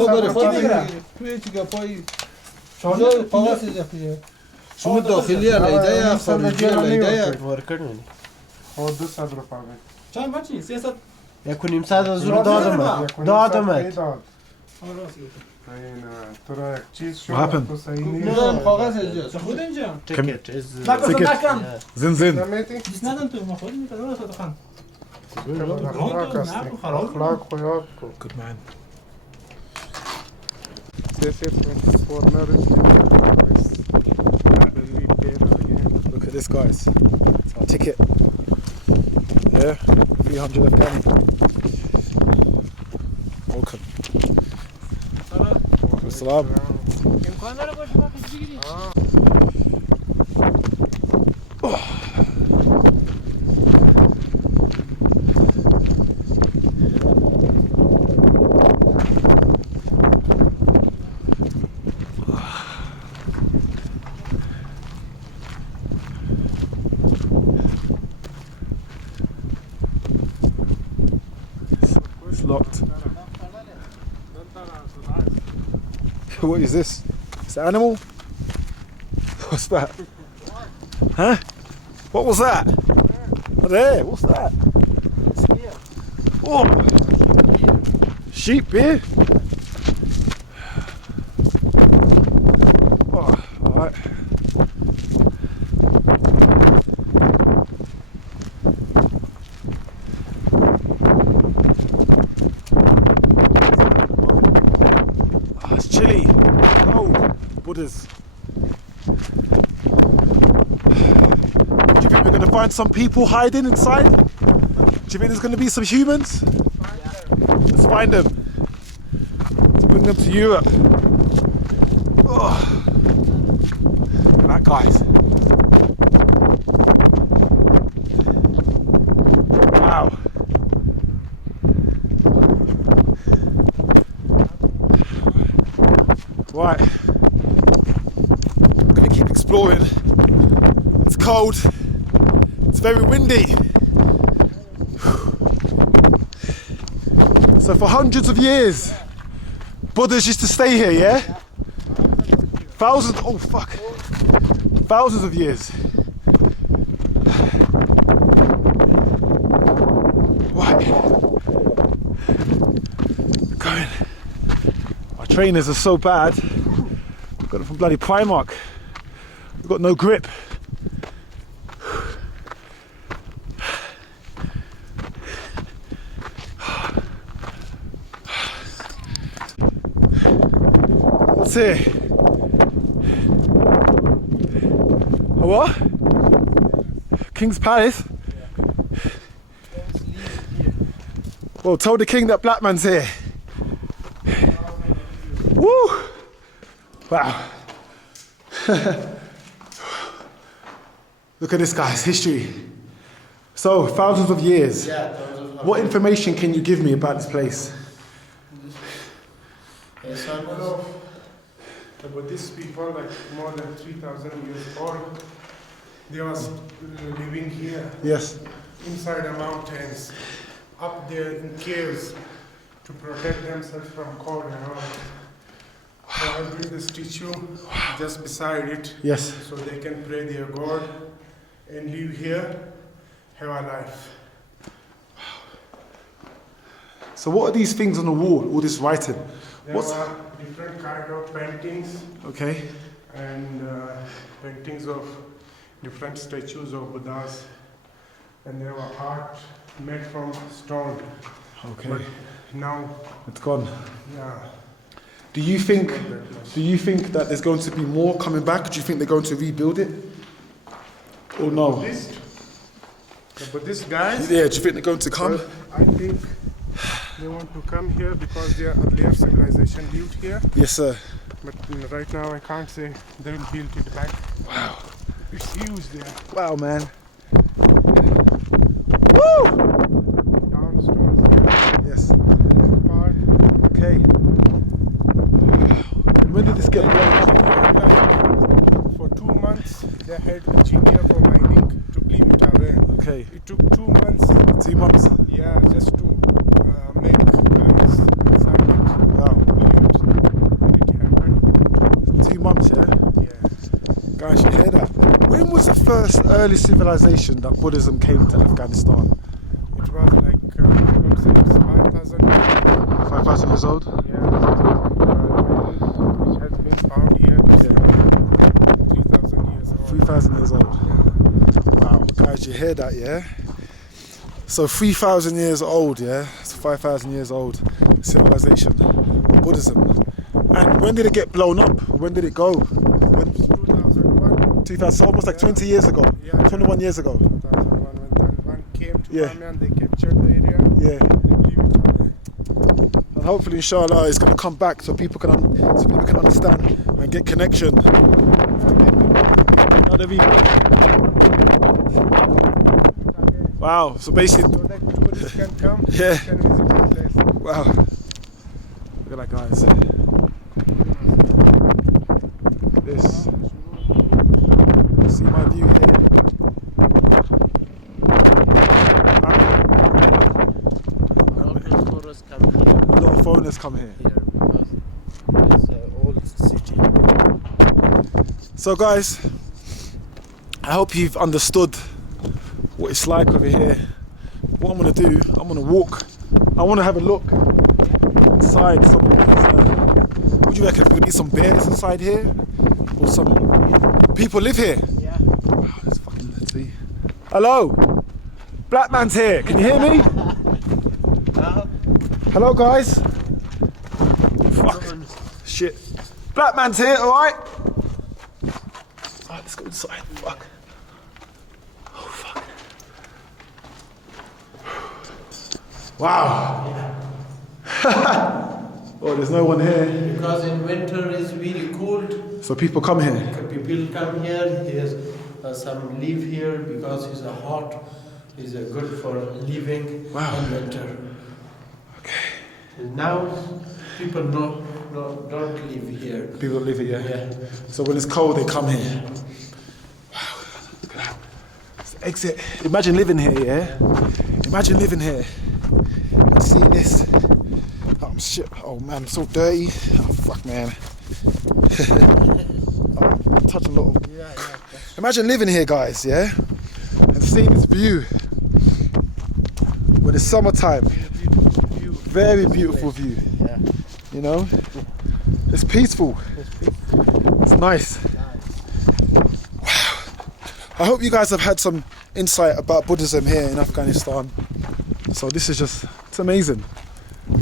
ما داره فاضی توی چیکار پای شما پاس جفیه شما داخلی علیده یا خارجی علیده ورکردنی خود 200 روپیه چند بچی 300 1.5 ساعت از رو دادمت تو را یک چیز شد What happened? تو صحیح نیست نه کاغذ اینجا خود اینجا ticket is نکن زين نمیتی؟ دیس ندن تو ما خود میتونم تو خان اخلاق هستی اخلاق خویاد کو Good man. This is 24 nerves. Then we paid again. Look at this, guys. It's our ticket. Yeah, 300 Afghani. Welcome. Salam. امکان داره باشه ما بگیریم It's locked. What is this? Is that animal? What's that? Huh? What was that? There, what's that? Oh! Sheep here? Oh, alright. It's chilly. Cold. Buddhas. Do you think we're going to find some people hiding inside? Do you think there's going to be some humans? Let's find them. Let's bring them to Europe. Oh. Look at that, guys. Wow. Right, I'm gonna keep exploring. It's cold, it's very windy. So for hundreds of years, Buddhas used to stay here, yeah? Thousands, oh fuck. Thousands of years. Right. Going. Our trainers are so bad. Got them from bloody Primark. We've got no grip. What's here? A what? King's Palace? Well, tell the king that Blackman's here. Woo! Wow. Look at this, guys, history. So, thousands of years. What information can you give me about this place? The Buddhist people, like more than 3,000 years old, they was living here Yes. inside the mountains, up there in caves to protect themselves from cold and all. So I built the statue just beside it, Yes. so they can pray their God and live here, have a life. So what are these things on the wall, all this writing? There What's... are different kind of paintings Okay. and paintings of different statues of Buddhas, and there were art made from stone. Okay. But now, It's gone. yeah. Do you think that there's going to be more coming back? Do you think they're going to rebuild it? Or no? The Buddhist guys, Yeah, do you think they're going to come? I think they want to come here because their earlier civilization lived here. Yes, sir. But right now I can't say they will build it back. Wow. It's huge there. Wow, man. Woo! Downstones here, Yes. that part. Okay. When did this get blown? For 2 months they had engineer for mining to clean it away. Okay. It took 2 months, 2 months. yeah, just to make plans inside it. Wow. Clean it. times, yeah? Yeah. Guys, you hear that? When was the first early civilization that Buddhism came to Afghanistan? It was like, what's it, 5,000 years. 5,000 years old? Yeah, which has been found here. Yeah. 3,000 years old. 3,000 years old. Wow, guys, you hear that, yeah? So 3,000 years old, yeah? It's 5,000 years old civilization, Buddhism. And when did it get blown up? When did it go? When? 2001. 2000, so almost like 20 years ago. Yeah. 21 years ago. 2001 when Taliban came to Yeah. Bamiyan, they captured the area. Yeah. They blew it up. And hopefully, inshallah, it's going to come back so people can understand and get connection. Wow. So basically, So that tourists can come, Yeah. can visit the place. wow. Look at that, guys. This. See my view here. Tourists come here. A lot of foreigners come here. Because it's an old city. So guys, I hope you've understood what it's like over here. What I'm gonna do, I'm gonna walk. I wanna have a look inside some of these, what do you reckon? There's gonna be some bears inside here? Or some people live here? Yeah. Wow, let's see. Hello? Blackman's here, can you hear me? Hello guys? Fuck. Shit. Blackman's here, alright? Alright, let's go inside. Fuck. Oh, fuck. Wow. Oh, there's no one here. Because in winter is very cold. So people come here. People come here. Here's some live here because it's a hot. It's good for living Wow. in winter. Okay. Now people don't live here. People don't live here, yeah? Yeah. So when it's cold, they come here. Wow. Look at that. It's the exit. Imagine living here, yeah? Imagine living here and seeing this. Oh, shit. Oh, man, I'm so dirty. Oh, fuck, man. Oh, I'm touching a lot of... Yeah. Imagine living here, guys, yeah? And seeing this view. When it's summertime. Very beautiful view. Yeah. You know? It's peaceful. It's nice. Wow. I hope you guys have had some insight about Buddhism here in Afghanistan. So this is just, it's amazing.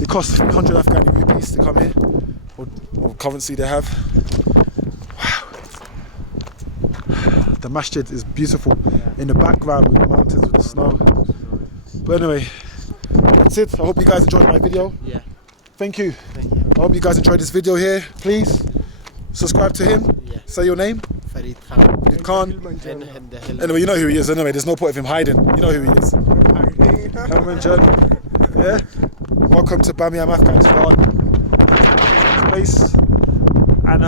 It costs 300 Afghani rupees to come here, or currency they have. Wow. The masjid is beautiful in the background with the mountains, with the snow. But anyway, that's it. I hope you guys enjoyed my video. Yeah. Thank you. Thank you. I hope you guys enjoyed this video here. Please subscribe to him. Yeah. Say your name. Farid Khan. You can't. And the hill. Anyway, you know who he is. Anyway, there's no point of him hiding. You know who he is. Cameron John. Yeah. Welcome to Bamiyan, Afghanistan. Place. And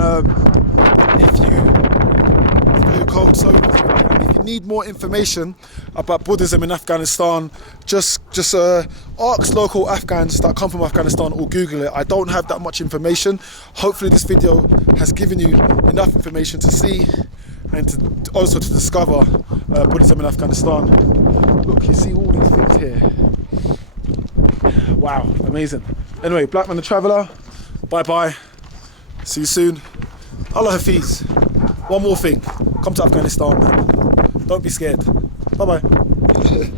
if you cold, so if you need more information about Buddhism in Afghanistan, just ask local Afghans that come from Afghanistan or Google it. I don't have that much information. Hopefully this video has given you enough information to see and to also to discover Buddhism in Afghanistan. Look, you see all these things here. Wow, amazing. Anyway, Blackman the Traveller, bye bye. See you soon. Allah Hafiz. One more thing, come to Afghanistan, man. Don't be scared. Bye bye.